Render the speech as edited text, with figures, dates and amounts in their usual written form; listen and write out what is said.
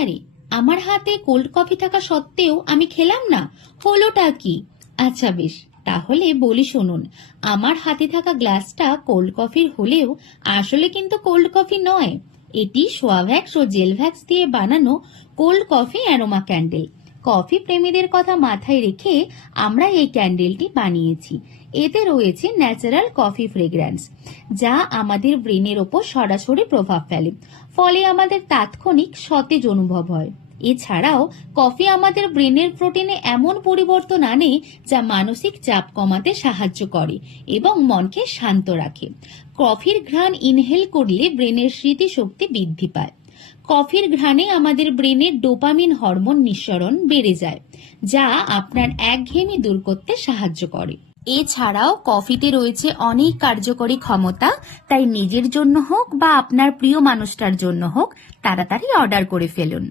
আরে, আমার হাতে কোল্ড কফি থাকা সত্ত্বেও আমি খেলাম না, হলোটা কি? আচ্ছা বেশ, তাহলে বলি শুনুন। আমার হাতে থাকা গ্লাসটা কোল্ড কফির হলেও আসলে কিন্তু কোল্ড কফি নয়। এটি সোয়াভ্যাক্স ও জেলভ্যাক্স দিয়ে বানানো cold coffee aroma candle. Coffee প্রেমীদের কথা মাথায় রেখে আমরা এই ক্যান্ডেলটি বানিয়েছি। এতে রয়েছে ন্যাচারাল কফি ফ্রেগ্র্যান্স, যা আমাদের ব্রেনের ওপর সরাসরি প্রভাব ফেলে, ফলে আমাদের তাৎক্ষণিক সতেজ অনুভব হয়। এছাড়াও কফি আমাদের ব্রেনের প্রোটিনে এমন পরিবর্তন আনে যা মানসিক চাপ কমাতে সাহায্য করে এবং মনকে শান্ত রাখে। কফির ঘ্রাণ ইনহেল করলে ব্রেনের স্মৃতিশক্তি বৃদ্ধি পায়। কফির ঘ্রাণে আমাদের ব্রেনের ডোপামিন হরমোন নিঃসরণ বেড়ে যায়, যা আপনার একঘেয়েমি দূর করতে সাহায্য করে। এছাড়াও কফিতে রয়েছে অনেক কার্যকরী ক্ষমতা, তাই নিজের জন্য হোক বা আপনার প্রিয় মানুষটার জন্য হোক, তাড়াতাড়ি অর্ডার করে ফেলুন।